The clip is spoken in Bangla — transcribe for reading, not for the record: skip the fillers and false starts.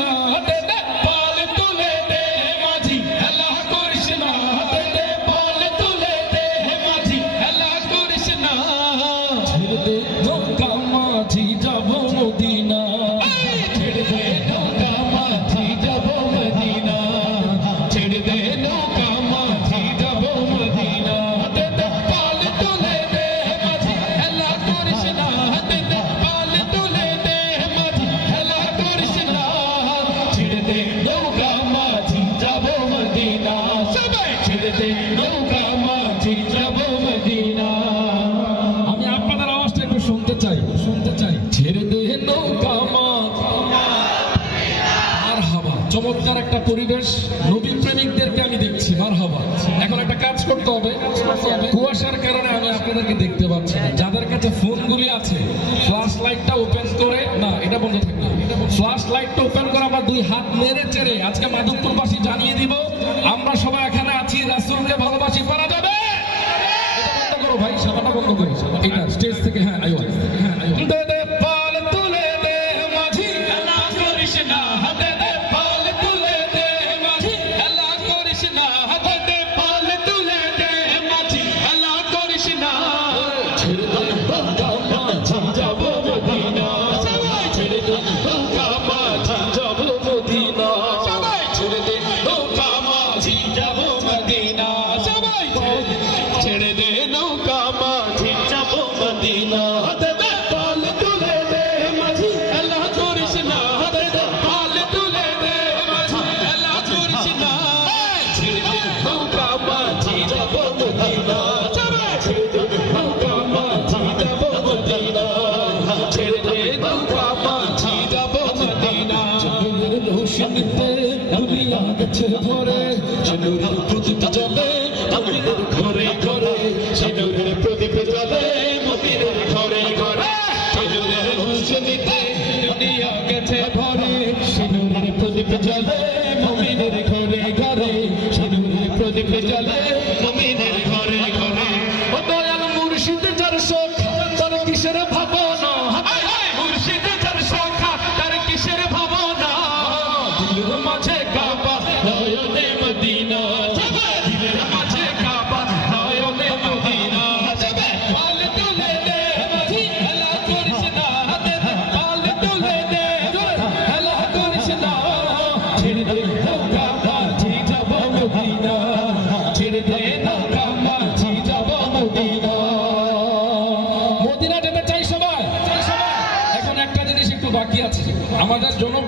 না দে দে পাল তুলে দে মাঝি হেলা করিস না দে দে পাল তুলে দে মাঝি হেলা করিস না ছেড়ে দে নৌকা মাঝি যাব মদিনা ছেড়ে দে নৌকা মাঝি যাব মদিনা ছেড়ে দে নৌকা মাঝি যাব মদিনা দে দে পাল তুলে দে মাঝি হেলা করিস না দে দে পাল তুলে দে মাঝি হেলা করিস না ছেড়ে দে নৌকা মাঝি যাব মদিনা সবাই ছেড়ে দে নৌকা মাঝি যাব মদিনা আমি আপনাদের আওয়াজটা একটু শুনতে চাই ছেড়ে দে নৌকা মারহাবা চমৎকার একটা পরিবেশ নবী প্রেমিকদেরকে আমি দেখছি মারহাবা এখন একটা কাজ করতে হবে কুয়াশার কারণে আমি আপনাদেরকে দেখতে পাচ্ছি না যাদের কাছে ফোনগুলি আছে ফ্ল্যাশ লাইটটা ওপেন করে না এটা বন্ধ থাকবে ফ্ল্যাশ লাইটটা ওপেন করে আমরা দুই হাত নেড়ে চেড়ে আজকে মাধবপুরবাসী জানিয়ে দিব আমরা সবাই এখানে আছি রাসূলকে ভালোবাসি পারা যাবে এটা বন্ধ করো ভাই সাদাটা বন্ধ করি এটা স্টেজ থেকে হ্যাঁ আইও দে দে পাল তুলে দে মাঝি হেলা করিস না দে দে পাল তুলে দে মাঝি হেলা করিস না দে দে পাল তুলে দে মাঝি হেলা করিস না ছেড়ে দে নৌকা মাঝি যাব মদিনা সবাই ছেড়ে দে নৌকা মাঝি যাব মদিনা সবাই ছেড়ে দে নৌকা মাঝি যাব মদিনা সবাই ছেড়ে দে নৌকা মাঝি যাব মদিনা দে দে পাল তুলে দে মাঝি হেলা করিস না দে দে পাল তুলে দে মাঝি হেলা করিস না ছেড়ে দে নৌকা মাঝি যাব মদিনা সবাই ছেড়ে দে নৌকা মাঝি যাব মদিনা ছেড়ে দে নৌকা মাঝি যাব মদিনা চাঁদের রোশনীতে দুনিয়া গেছে ভরে সিঁদুরের প্রদীপ জ্বলে মুমিনের ঘরে ঘরে সিঁদুরের প্রদীপ জ্বলে মুমিনের ঘরে ঘরে সিঁদুরের রোশনীতে দুনিয়া গেছে ভরে সিঁদুরের প্রদীপ জ্বলে মুমিনের ঘরে ঘরে সিঁদুরের প্রদীপ জ্বলে মুমিনের ঘরে ঘরে ও দয়াল মুর্শিদ যার সখা তার কিসের ভাবনা মুর্শিদ যার সখা তার কিসের ভাবনা দিলের মাঝে কাবা নয়নে মদিনা দিলের মাঝে কাবা নয়নে মদিনা পাল তুলে দে মাঝি হেলা করিস না দে দে পাল তুলে দে হেলা করিস না ছেড়ে দে নৌকা মাঝি যাব মদিনা ছেড়ে দে নৌকা মাঝি যাব মদিনা মদিনা যেতে চাই সবাই এখন একটা জিনিস একটু বাকি আছে আমাদের জনপ্রিয়